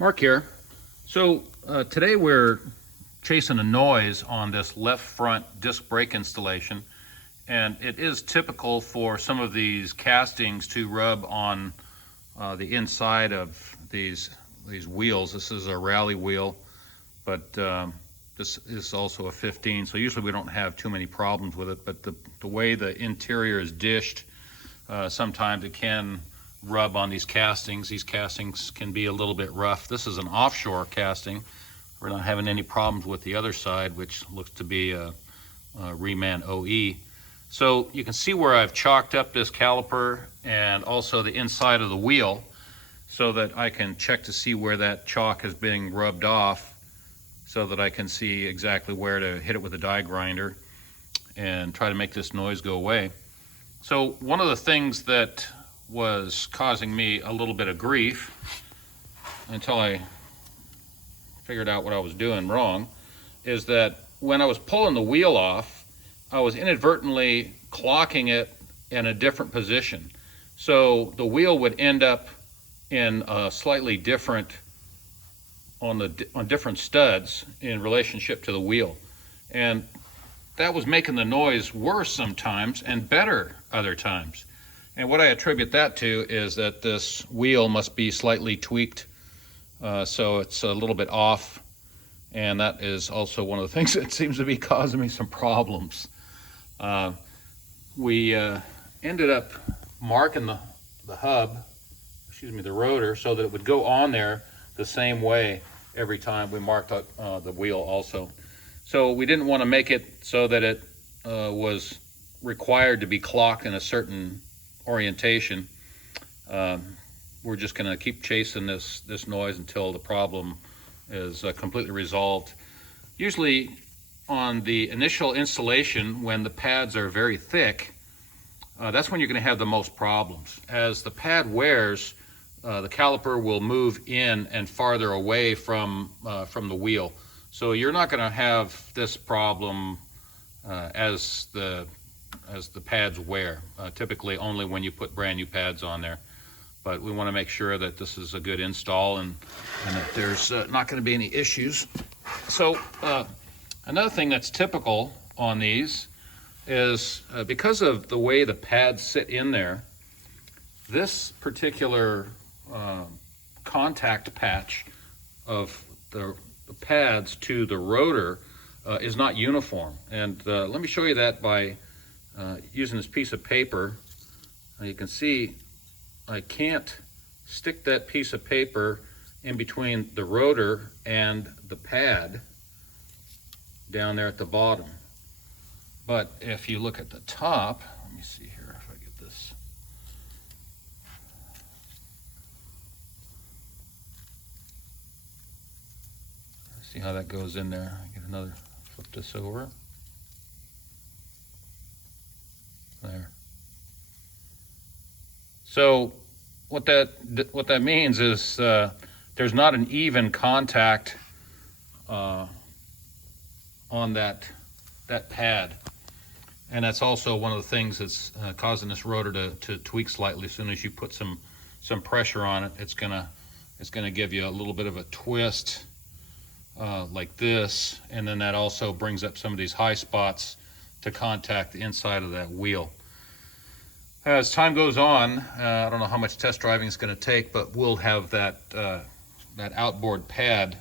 Mark here. So today we're chasing a noise on this left front disc brake installation, and it is typical for some of these castings to rub on the inside of these wheels. This is a rally wheel, but this is also a 15, so usually we don't have too many problems with it, but the way the interior is dished, sometimes it can rub on these castings. These castings can be a little bit rough. This is an offshore casting. We're not having any problems with the other side, which looks to be a Reman OE. So you can see where I've chalked up this caliper and also the inside of the wheel so that I can check to see where that chalk is being rubbed off, so that I can see exactly where to hit it with a die grinder and try to make this noise go away. So one of the things that was causing me a little bit of grief until I figured out what I was doing wrong is that when I was pulling the wheel off, I was inadvertently clocking it in a different position. So the wheel would end up in a slightly different, on different studs in relationship to the wheel. And that was making the noise worse sometimes and better other times. And what I attribute that to is that this wheel must be slightly tweaked, so it's a little bit off, and that is also one of the things that seems to be causing me some problems. We ended up marking the hub, the rotor, so that it would go on there the same way every time we marked the wheel also. So we didn't want to make it so that it was required to be clocked in a certain orientation. We're just going to keep chasing this noise until the problem is completely resolved. Usually on the initial installation, when the pads are very thick, that's when you're going to have the most problems. As the pad wears, the caliper will move in and farther away from the wheel. So you're not going to have this problem as the pads wear, typically only when you put brand new pads on there. But we want to make sure that this is a good install and that there's not going to be any issues. So another thing that's typical on these is because of the way the pads sit in there, this particular contact patch of the pads to the rotor is not uniform. And let me show you that by using this piece of paper. You can see I can't stick that piece of paper in between the rotor and the pad down there at the bottom. But if you look at the top, let me see here if I get this. See how that goes in there. I get another, flip this over. There. So what that means is there's not an even contact on that pad, and that's also one of the things that's causing this rotor to tweak slightly. As soon as you put some pressure on it, it's gonna give you a little bit of a twist like this, and then that also brings up some of these high spots to contact the inside of that wheel. As time goes on, I don't know how much test driving it's going to take, but we'll have that outboard pad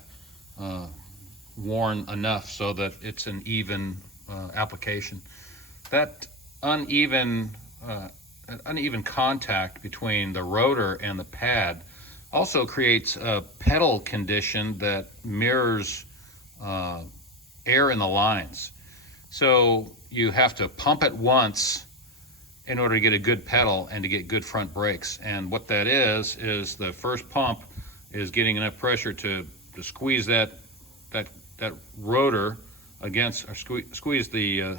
worn enough so that it's an even application. That uneven contact between the rotor and the pad also creates a pedal condition that mirrors air in the lines. So you have to pump it once in order to get a good pedal and to get good front brakes. And what that is the first pump is getting enough pressure to squeeze that rotor against, or squeeze the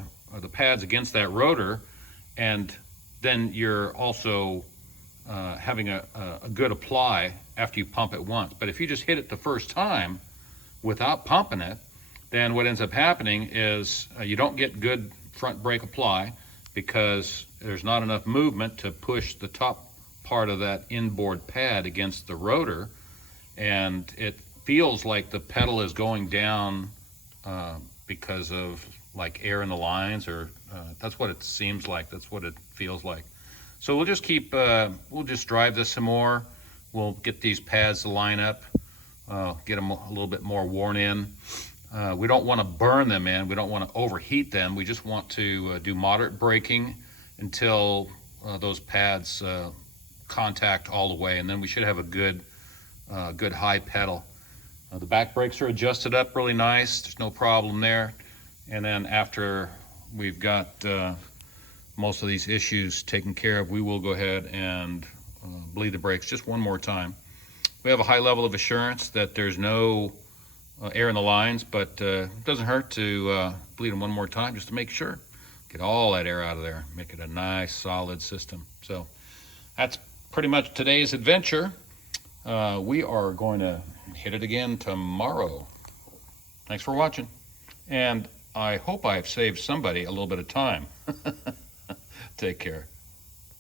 pads against that rotor, and then you're also having a good apply after you pump it once. But if you just hit it the first time without pumping it, then what ends up happening is you don't get good front brake apply, because there's not enough movement to push the top part of that inboard pad against the rotor, and it feels like the pedal is going down because of like air in the lines, or that's what it seems like. That's what it feels like. So we'll just keep, we'll just drive this some more. We'll get these pads to line up, get them a little bit more worn in. We don't want to burn them in. We don't want to overheat them. We just want to do moderate braking until those pads contact all the way, and then we should have a good high pedal. The back brakes are adjusted up really nice. There's no problem there. And then after we've got most of these issues taken care of, we will go ahead and bleed the brakes just one more time. We have a high level of assurance that there's no air in the lines, but it doesn't hurt to bleed them one more time just to make sure. Get all that air out of there, make it a nice solid system. So that's pretty much today's adventure. We are going to hit it again tomorrow. Thanks for watching, and I hope I've saved somebody a little bit of time. Take care.